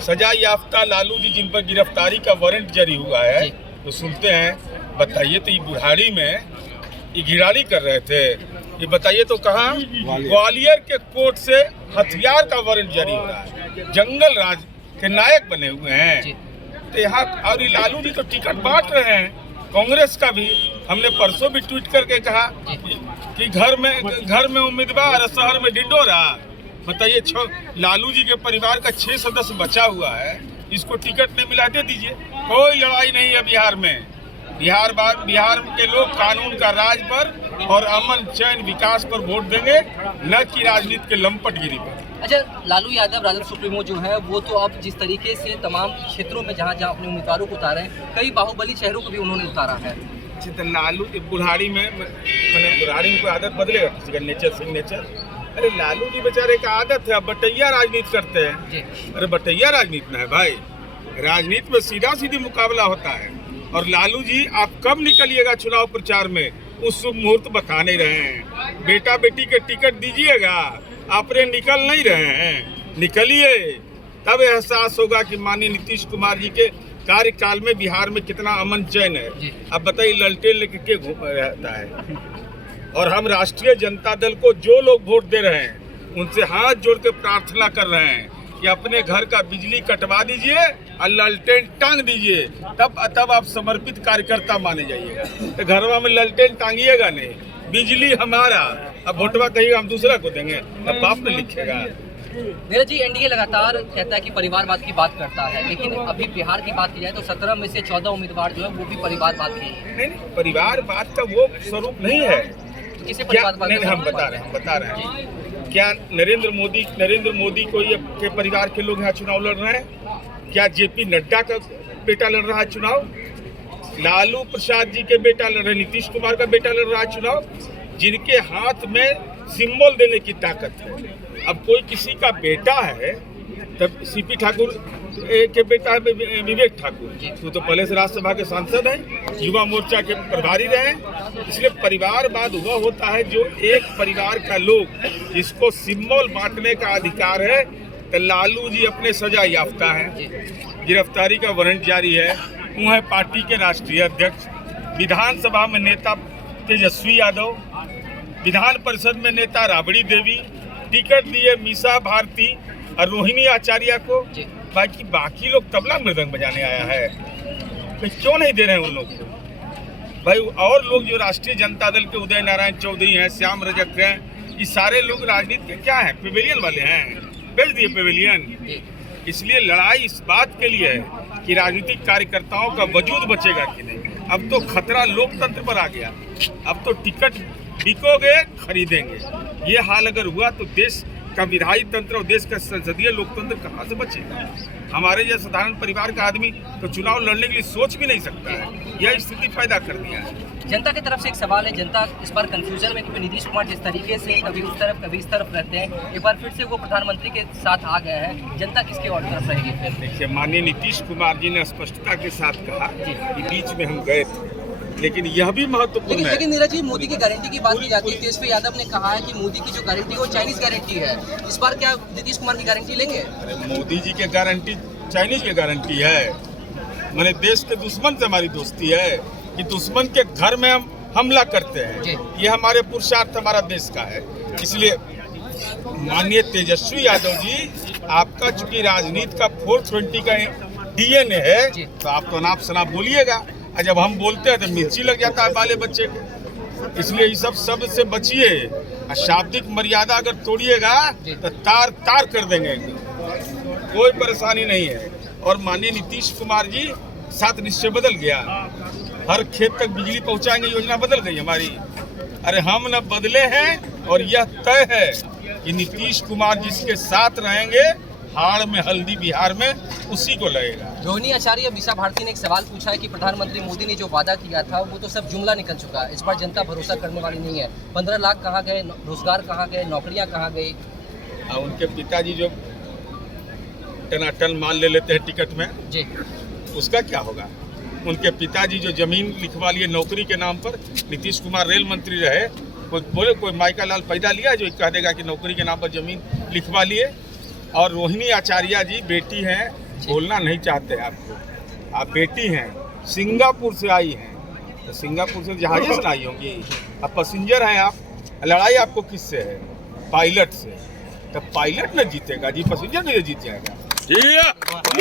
सजा याफ्ता लालू जी जिन पर गिरफ्तारी का वारंट जारी हुआ है, तो सुनते हैं। बताइए तो ये बुढ़ारी में ये गिरारी कर रहे थे, ये बताइए तो कहाँ ग्वालियर के कोर्ट से हथियार का वारंट जारी हो रहा है, जंगल राज के नायक बने हुए हैं। तो यहाँ और लालू जी तो टिकट बांट रहे हैं, कांग्रेस का भी। हमने परसों भी ट्वीट करके कहा कि घर में उम्मीदवार, शहर में डिंडोरा। बताइए, लालू जी के परिवार का 6 सदस्य बचा हुआ है, इसको टिकट नहीं मिला, दे दीजिए। कोई लड़ाई नहीं है बिहार में। बिहार के लोग कानून का राज पर और अमन चैन विकास पर वोट देंगे, न कि राजनीति के लंपटगिरी पर। अच्छा, लालू यादव राजद सुप्रीमो जो है वो तो अब जिस तरीके से तमाम क्षेत्रों में जहां अपने उम्मीदवारों को उतारे हैं, कई बाहुबली शहरों को भी उन्होंने उतारा है। तो लालू बुढ़ारी में मैंने बुढ़ारी में कोई आदत बदलेगा किसी का नेचर सिग्नेचर? अरे लालू जी बेचारे का आदत है, अब बटैया राजनीति करते हैं। अरे बटैया राजनीति में है भाई, राजनीति में सीधा सीधी मुकाबला होता है। और लालू जी आप कब निकलिएगा चुनाव प्रचार में, उस शुभ मुहूर्त बता नहीं रहे हैं। बेटा बेटी के टिकट दीजिएगा, आपने निकल नहीं रहे हैं, निकलिए, तब एहसास होगा कि माननीय नीतीश कुमार जी के कार्यकाल में बिहार में कितना अमन चैन है। अब बताइए, ललटेन लेके के घूम रहता है। और हम राष्ट्रीय जनता दल को जो लोग वोट दे रहे हैं उनसे हाथ जोड़ के प्रार्थना कर रहे हैं कि अपने घर का बिजली कटवा दीजिए और ललटेन टांग दीजिए, तब आप समर्पित कार्यकर्ता माने जाइएगा। तो घरवा में ललटेन टांगिएगा नहीं, बिजली हमारा। अब वोटवा कहिएगा हम दूसरा को देंगे, अब बाप में लिखेगा। नीरज जी, एनडीए लगातार कहता है कि परिवारवाद की बात करता है, लेकिन अभी बिहार की बात की जाए तो 17 में से 14 उम्मीदवार जो है वो भी परिवारवाद के हैं। नहीं, परिवारवाद का वो स्वरूप नहीं है। किसी परिवारवाद हम बता रहे हैं क्या नरेंद्र मोदी को के परिवार के लोग यहाँ चुनाव लड़ रहे हैं? क्या जेपी नड्डा का बेटा लड़ रहा है चुनाव? लालू प्रसाद जी के बेटा लड़ रहे, नीतीश कुमार का बेटा लड़ रहा है चुनाव, जिनके हाथ में सिंबल देने की ताकत है। अब कोई किसी का बेटा है, तब सीपी ठाकुर के बेटा है विवेक ठाकुर, तो पहले से राज्यसभा के सांसद हैं, युवा मोर्चा के प्रभारी रहे। इसलिए परिवारवाद हुआ होता है जो एक परिवार का लोग जिसको सिंबल बांटने का अधिकार है। तो लालू जी अपने सजा याफ्ता हैं, गिरफ्तारी का वारंट जारी है। वो है पार्टी के राष्ट्रीय अध्यक्ष, विधानसभा में नेता तेजस्वी यादव, विधान परिषद में नेता राबड़ी देवी, टिकट दिए मीसा भारती और रोहिणी आचार्य को। बाकी लोग तबला मृदंग बजाने आया है, तो क्यों नहीं दे रहे हैं उन लोग को भाई? और लोग जो राष्ट्रीय जनता दल के उदय नारायण चौधरी हैं, श्याम रजक हैं, ये सारे लोग राजनीति के क्या हैं, पेवेलियन वाले हैं, भेज दिए पेवेलियन। इसलिए लड़ाई इस बात के लिए है कि राजनीतिक कार्यकर्ताओं का वजूद बचेगा कि नहीं। अब तो खतरा लोकतंत्र पर आ गया, अब तो टिकट बिकोगे खरीदेंगे। ये हाल अगर हुआ तो देश का विधायी तंत्र और देश का संसदीय लोकतंत्र कहाँ से बचेगा? हमारे जैसे साधारण परिवार का आदमी तो चुनाव लड़ने के लिए सोच भी नहीं सकता है। यह स्थिति पैदा कर दिया है। जनता की तरफ से एक सवाल है, जनता इस बार कंफ्यूजन में, क्योंकि नीतीश कुमार जिस तरीके से कभी उस तरफ कभी इस तरफ रहते हैं, एक बार फिर से वो प्रधानमंत्री के साथ आ गए हैं, जनता किसके और तरफ रहेगी फिर? देखिए, माननीय नीतीश कुमार जी ने स्पष्टता के साथ कहा कि बीच में हम गए थे, लेकिन यह भी महत्वपूर्ण है। लेकिन नीरज जी, मोदी की गारंटी की बात की जाती है, तेजस्वी यादव ने कहा है कि मोदी की जो गारंटी है वो चाइनीज गारंटी है। इस बार क्या नीतीश कुमार की गारंटी लेंगे? मोदी जी की गारंटी चाइनीज की गारंटी है। मैंने देश के दुश्मन से हमारी दोस्ती है कि दुश्मन के घर में हम हमला करते हैं, ये हमारे पुरुषार्थ हमारा देश का है। इसलिए माननीय तेजस्वी यादव जी, आपका चूंकि राजनीति का 420 का DNA है, तो आप तो नाप शनाप बोलिएगा, और जब हम बोलते हैं तो मिर्ची लग जाता है बाले बच्चे को। इसलिए ये सब शब्द से बचिए, और शाब्दिक मर्यादा अगर तोड़िएगा तो तार तार कर देंगे, कोई परेशानी नहीं है। और माननीय नीतीश कुमार जी साथ निश्चय बदल गया, हर खेत तक बिजली पहुंचाएंगे योजना बदल गई हमारी। अरे हम न बदले हैं, और यह तय है कि नीतीश कुमार जिसके साथ रहेंगे, हाड़ में हल्दी बिहार में उसी को लगेगा। रोहिणी आचार्य मीसा भारती ने एक सवाल पूछा है कि प्रधानमंत्री मोदी ने जो वादा किया था वो तो सब जुमला निकल चुका है, इस बार जनता भरोसा करने वाली नहीं है। 15 लाख कहाँ गए, रोजगार कहाँ गए, नौकरियाँ कहाँ गई? उनके पिताजी जो टनाटन माल ले लेते हैं टिकट में जी, उसका क्या होगा? उनके पिताजी जो जमीन लिखवा लिए नौकरी के नाम पर, नीतीश कुमार रेल मंत्री रहे, कोई माइका लाल पैदा लिया जो कह देगा कि नौकरी के नाम पर जमीन लिखवा लिए। और रोहिणी आचार्य जी बेटी हैं बोलना नहीं चाहते आपको। आप बेटी हैं, सिंगापुर से आई हैं, तो सिंगापुर से जहाज़ से आई होंगी। अब पैसेंजर हैं आप, लड़ाई आपको किससे है? पायलट से। तब पायलट न जीतेगा जी, पैसेंजर नहीं जीत जाएगा।